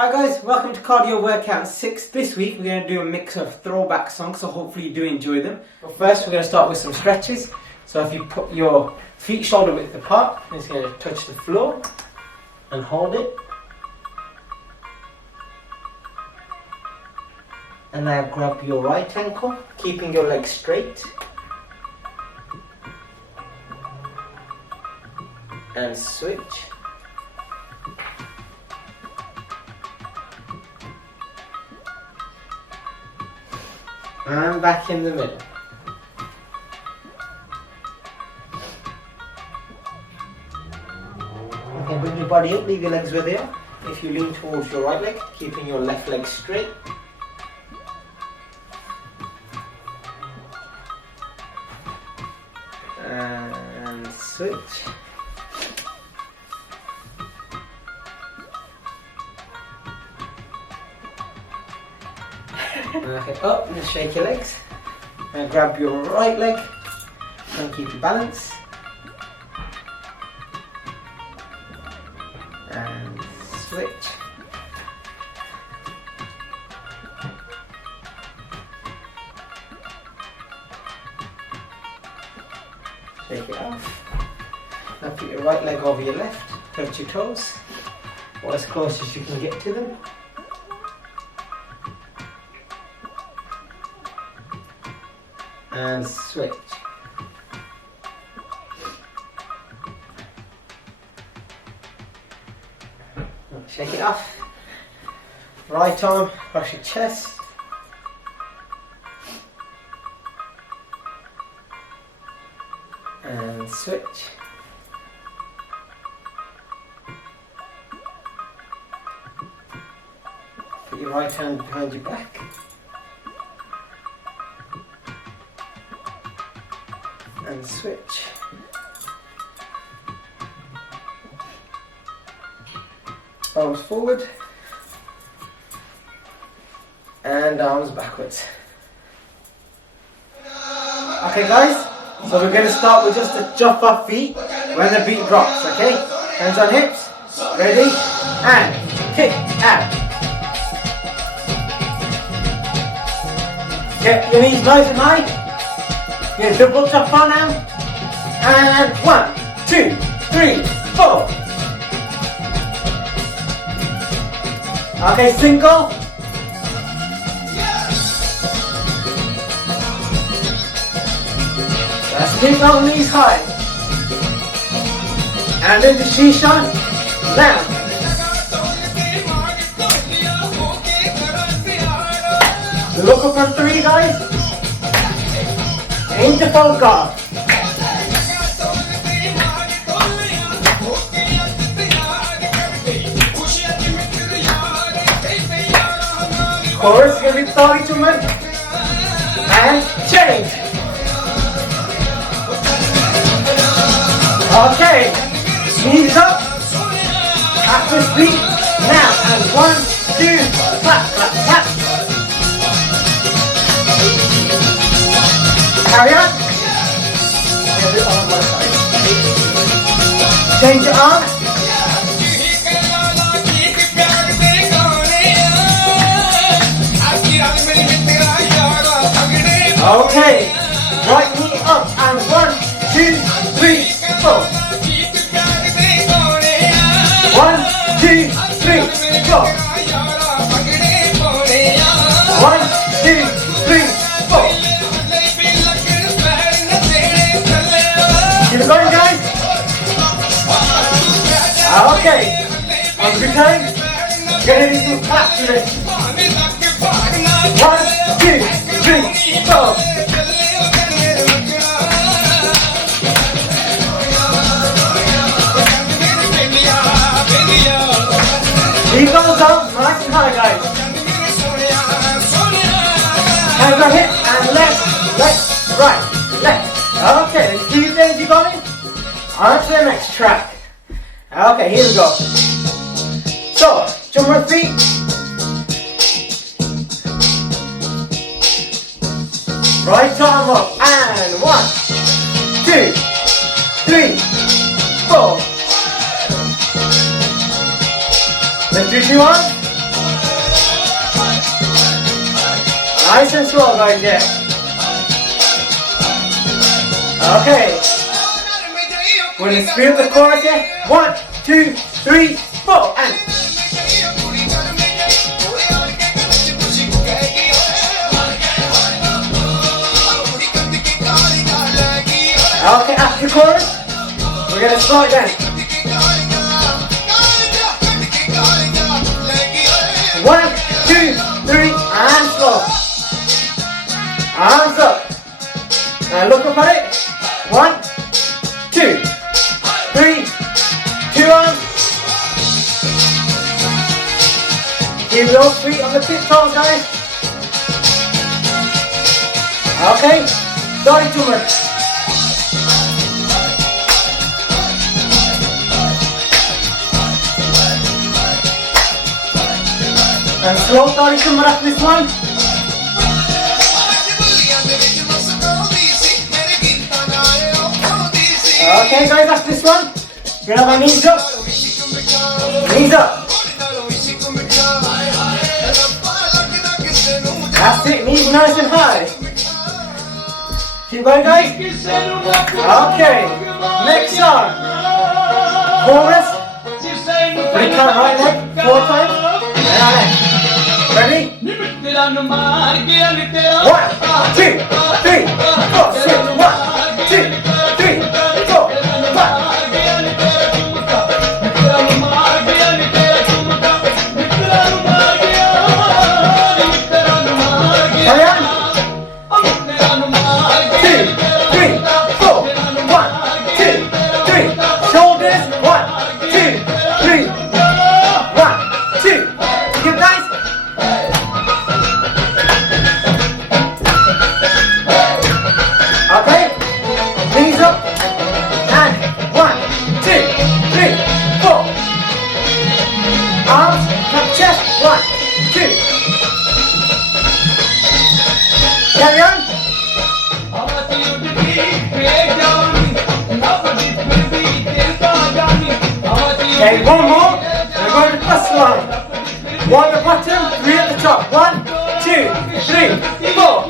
Alright guys, welcome to Cardio Workout 6. This week we're going to do a mix of throwback songs, so hopefully you do enjoy them. But first we're going to start with some stretches. So if you put your feet shoulder width apart, you're just going to touch the floor and hold it. And now grab your right ankle, keeping your legs straight. And switch. And back in the middle. Okay, bring your body up, leave your legs where they are. If you lean towards your right leg, keeping your left leg straight. And switch. Okay, up and shake your legs. And grab your right leg and keep your balance. And switch. Shake it off. Now put your right leg over your left, touch your toes, or as close as you can get to them. And switch. Shake it off. Right arm across your chest. And switch. Put your right hand behind your back. And switch. Arms forward and arms backwards. Okay guys, so we're going to start with just a jump off feet when the beat drops, okay? Hands on hips, ready, and kick out. Get your knees nice and high. Get a double jump on now. And 1, 2, 3, 4. Okay, single. Let's keep our knees high. And then the Shishan. Down. Look up for 3 guys. Into full guard. Chorus, give it 32 minutes. And change. Okay. Knees up. Active speed. Now. And 1, 2, clap, clap, clap. Carry on. Change your arm. Okay. Right knee up and 1, 2, 3, 4. 1, 2, 3, 4. 1, 2, 3, 4. Keep it going, guys. Okay. On the return, get ready to clap to this. 1, 2, 3, 4. Keep those up, nice and high, guys. Hands on hip and left, right, left. Okay, let's keep the energy going. On to the next track. Okay, here we go. So, jump on feet. Right arm up and 1, 2, 3, 4. Let's do 2 on. Nice and slow, guys, yeah. Okay. We're going to speed up the chorus here. 1, 2, 3, 4, and. Okay, after the chorus, we're going to slow it down. 1, 2, 3, and slow. Arms up. And look up at it. 1, 2, 3, 2 arms. Keep those feet on the tiptoes, guys. Okay, sorry too much. And slow sorry too much after this one. Okay guys, after this one, we're gonna have our knees up. Knees up. That's it, knees nice and high. Keep going guys. Okay, next song. Chorus. We count right leg 4 times. And our left. Ready? 1, 2, 3, 4, 6, 1, 2, 3, 4, 5. Carry on. 2, 3, 4. 1, 2, 3. Shoulders. 1, 2, 3. 1, 2. Good guys. Okay. Knees up. And 1, 2, 3, 4. Arms up chest. 1, 2. Carry on. Okay, one more. We're going to plus line. 1 at the bottom, 3 at the top. 1, 2, 3, 4.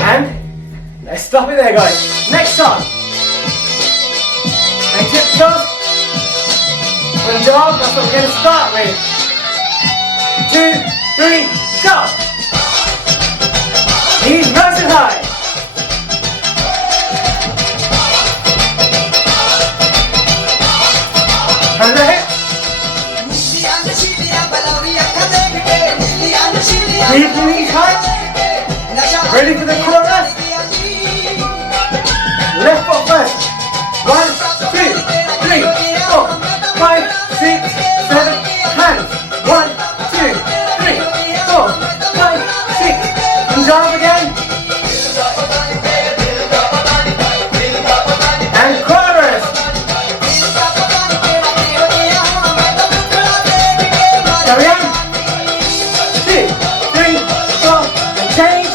And let's stop it there, guys. Next song. And tiptoes. And dog, that's what we're going to start with. 2, 3, go! Knees nice and high. And the hips. Keep the knees high. Ready for the chorus? Left foot first. 1, 2, 3, 4, 5, 6, 7, hands. 1, 2, 3, 4, 5, 6. Hands up again. And chorus. Carry on. 2, 3, 4, and change.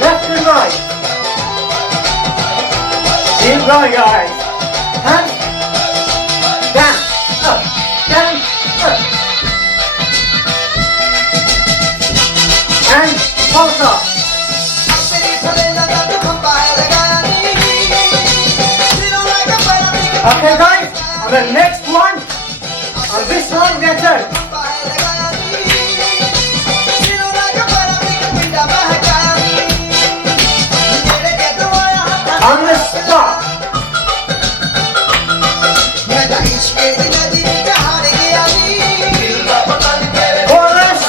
Left and right. Keep going, guys. Hands. Down, up, down, up. And pulse off. Okay guys, on the next one, on this one we're going to turn. On the spot. Chorus.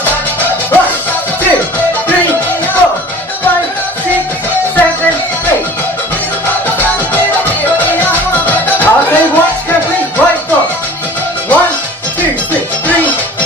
1, 2, 3, 4, 5, 6, 7, 8. Okay, watch carefully. Right foot. 1, 2, 3, 4.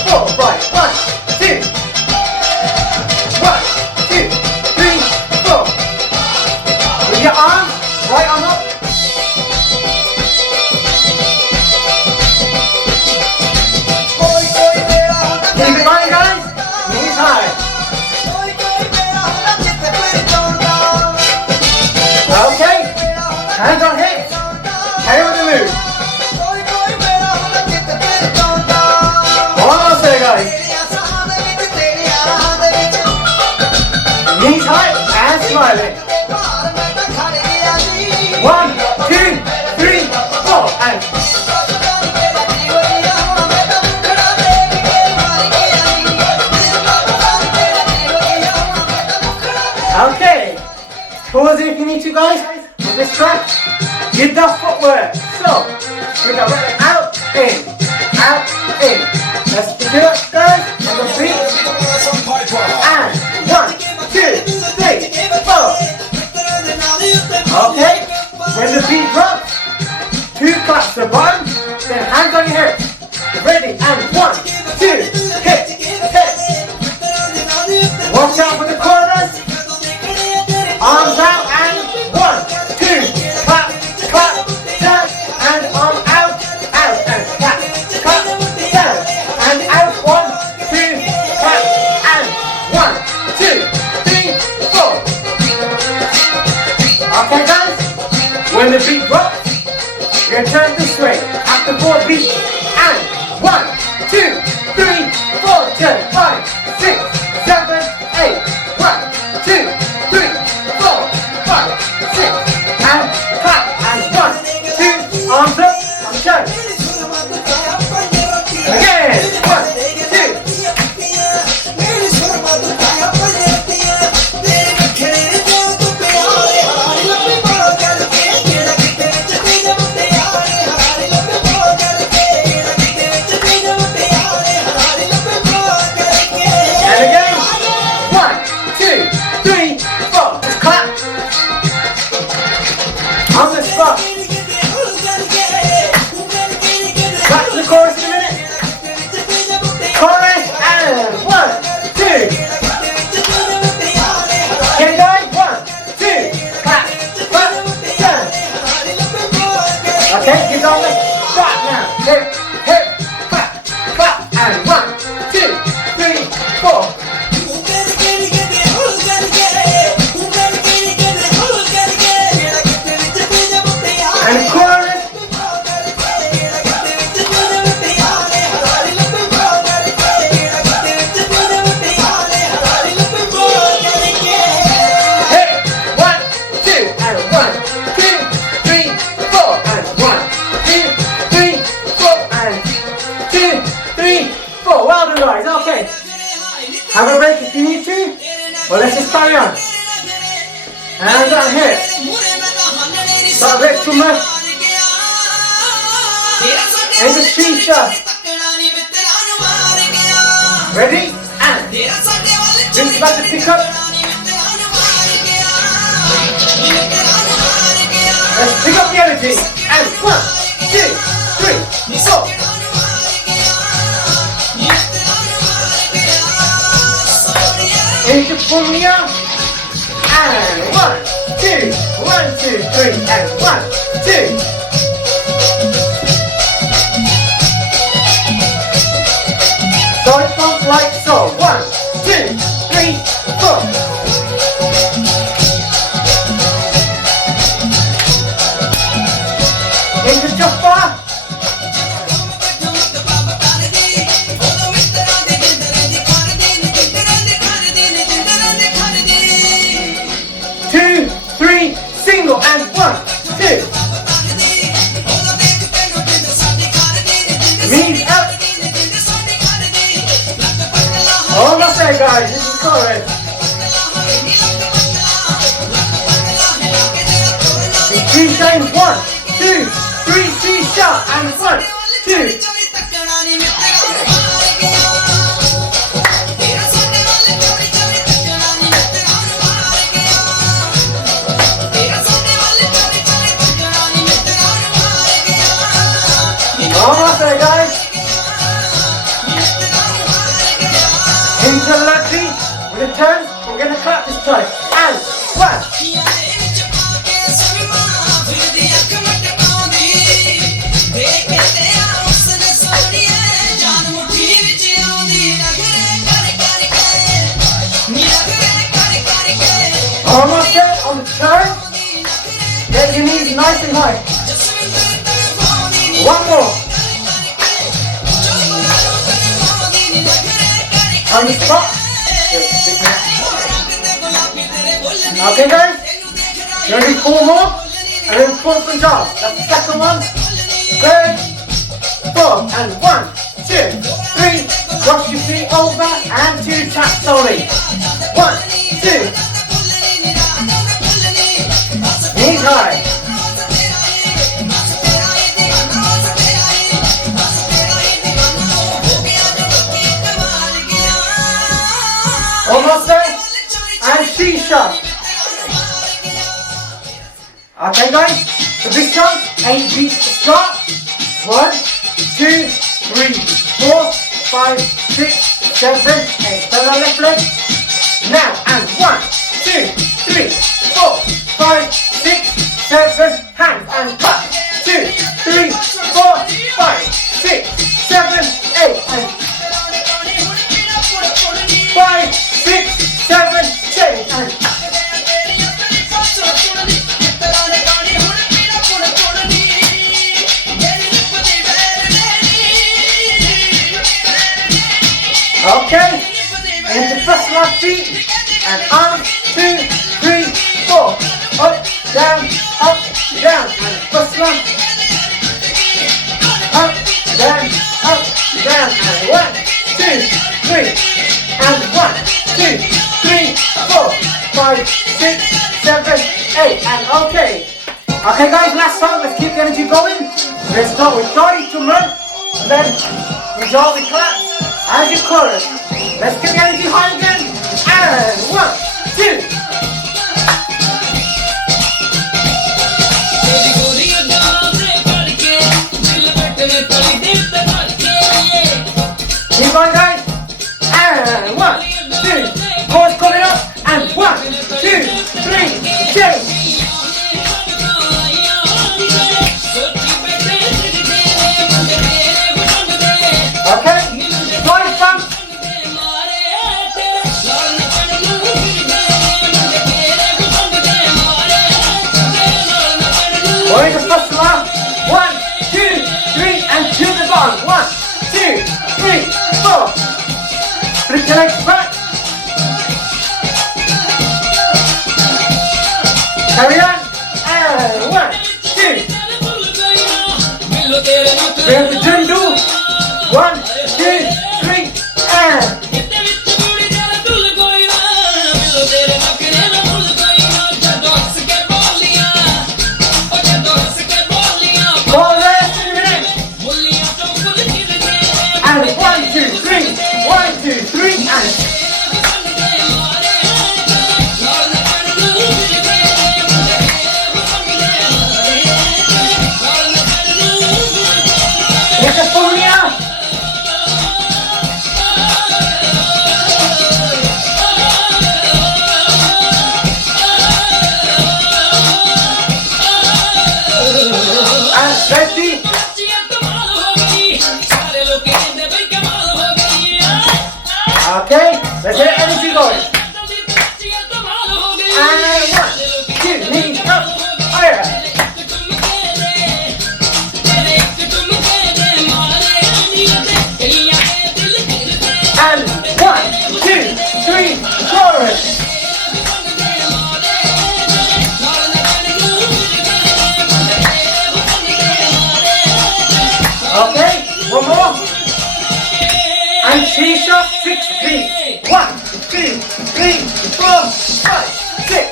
Knees high and smiling. 1, 2, 3, 4 and okay. Pause if you need to, guys. On this track, give the footwork. So we got right out, in, out, in. Let's do it, guys. On the feet. And 1, 2, 3, 4. Okay. When the beat drops, 2 claps the bottom, then hands on your hips. Ready? And 1, 2, hit, hit. Watch out for the corners. Arms out and 1, 2, clap, clap, down, and arm out, out, and clap, clap, down, and out. 1, 2, clap, and 1, 2, 3, 4. Okay, guys. When the beat drops, you're gonna turn this way after 4 beats. And 1, 2, 3, 4, turn 5, 6, 7, 8. 1, 2, 3, 4, 5, 6, and clap, and 1, 2, arms up, and turn. Again, 1, 2. And again, 1, 2, 3, 4. Just clap. On the spot. Back to the chorus in a minute. Chorus and 1, 2. Okay, guys. 1, 2. Clap, clap, turn. Okay, get on the spot now. Hip, hip, clap, clap, and 1, 2, 3, 4. And chorus. Hit. 1, 2, and 1, 2, 3, 4, and 1, 2, 3, 4, and 2, 3, 4. Well done, guys. Okay. Have a break if you need to. Well, let's just carry on. Hands on hips. Start a bit too much. And the street shot. Ready? And Vince about to pick up. Let's pick up the energy. And 1, 2, 3, 4. Into Pumia. And 1, 2, 1, 2, 3, and 1, 2. Start pump like so. 1, 2, 3, 4. Into Jaffa. Two, three, single, and 1, 2. Knees up. Almost there, guys. This is chorus. Three times. 1, 2, 3, 3 shot, and 1, 2. Almost there, guys. Into lefty. With a turn, we're going to clap this time. And 1. Almost there on the turn. Get your knees nice and high. 1 more. On the spot. Okay guys, you're going to do 4 more and then full Punjab. That's the second one, third, fourth, and 1, 2, 3, wash your feet over and 2 taps only. 1, 2, knees high. Almost there, and Shisha. Okay guys, for this time, 8 beats to start. 1, 2, 3, 4, 5, 6, 7, 8. Turn on left leg. Now, and 1, 2, 3, 4, 5, 6, 7, hands and clap. 2, 3, 4, 5, 6, 7, 8, and 5, 6, 7, 8, and okay, and to press my feet, and 1, 2, 3, 4, up, down, and press one, up, down, and 1, 2, 3, and 1, 2, 3, 4, 5, 6, 7, 8, and okay. Okay guys, last song, let's keep the energy going. Let's start with Dotty to run, then resolve the claps. As you chorus, let's get the energy high again, and 1, 2. Keep going guys, and 1, 2, chorus coming up, and 1, 2, 3, change. Going to first one, 1, 2, 3, and to the bottom. 1, 2, 3, 4. Flip your legs back. Carry on. And 1, 2. We have the jungle. 1, 2, 3, and. And 1, 2, 3, 1, 2, 3, and California. And ready. Okay, let's get energy going. And 1, 2, knees up, higher. And 1, 2, 3, chorus. Okay, one more. And Shisha 6 beats. 1, 2, 3, 4, 5, 6.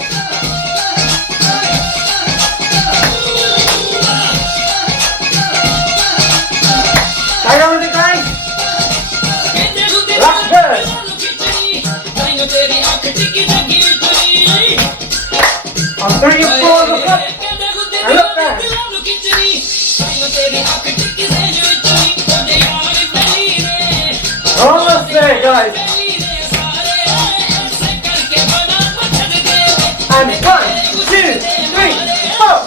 Carry on with it guys. Last verse. On 3 and 4 look up. And look down. Almost there guys. And 1, 2, 3, 4.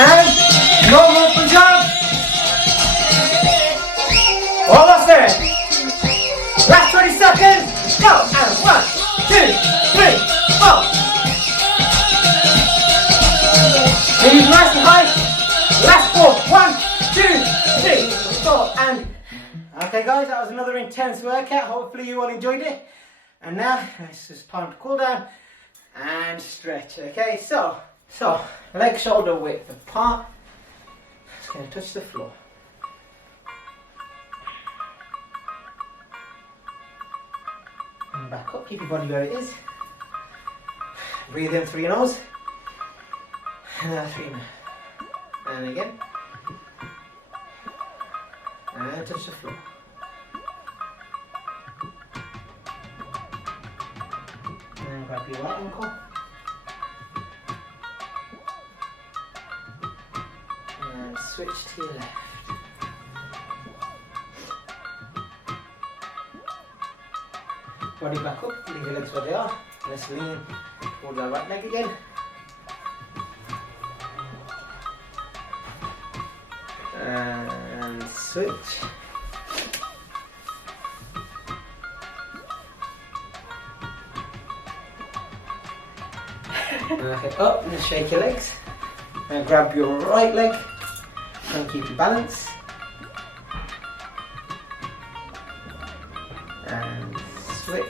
And no more Punjab. Almost there. Last 20 seconds. Go. And 1, 2, 3, 4. Knees nice and high. Last 4. 1, 2, 3, 4, and Okay guys, that was another intense workout. Hopefully you all enjoyed it. And now it's just time to cool down and stretch. Okay, so leg shoulder width apart. Just going to touch the floor. And back up, keep your body where it is. Breathe in through your nose. And out through your mouth. And again. And touch the floor. And grab your right ankle. And switch to your left. Body back up, leave your legs where they are. Let's lean toward our right leg again. And switch. Okay, up and shake your legs. And grab your right leg and keep your balance. And switch.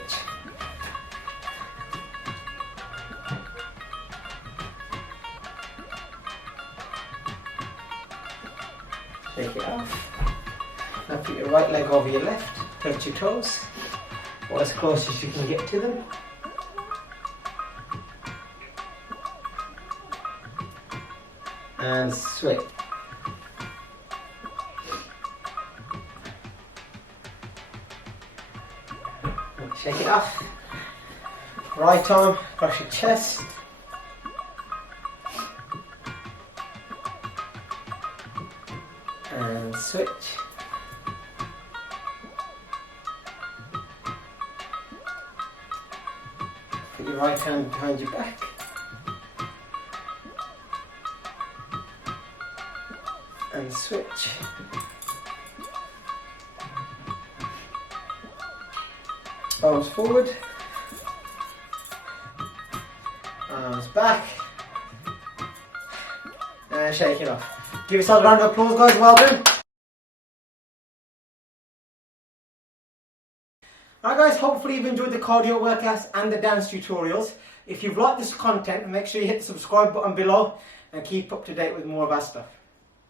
Shake it off. Now put your right leg over your left, touch your toes, or as close as you can get to them. And switch. Shake it off. Right arm across your chest. And switch. Put your right hand behind your back. And switch. Arms forward. Arms back. And shake it off. Give yourself a round of applause, guys. Well done. Alright guys, hopefully you've enjoyed the cardio workouts and the dance tutorials. If you've liked this content, make sure you hit the subscribe button below and keep up to date with more of our stuff.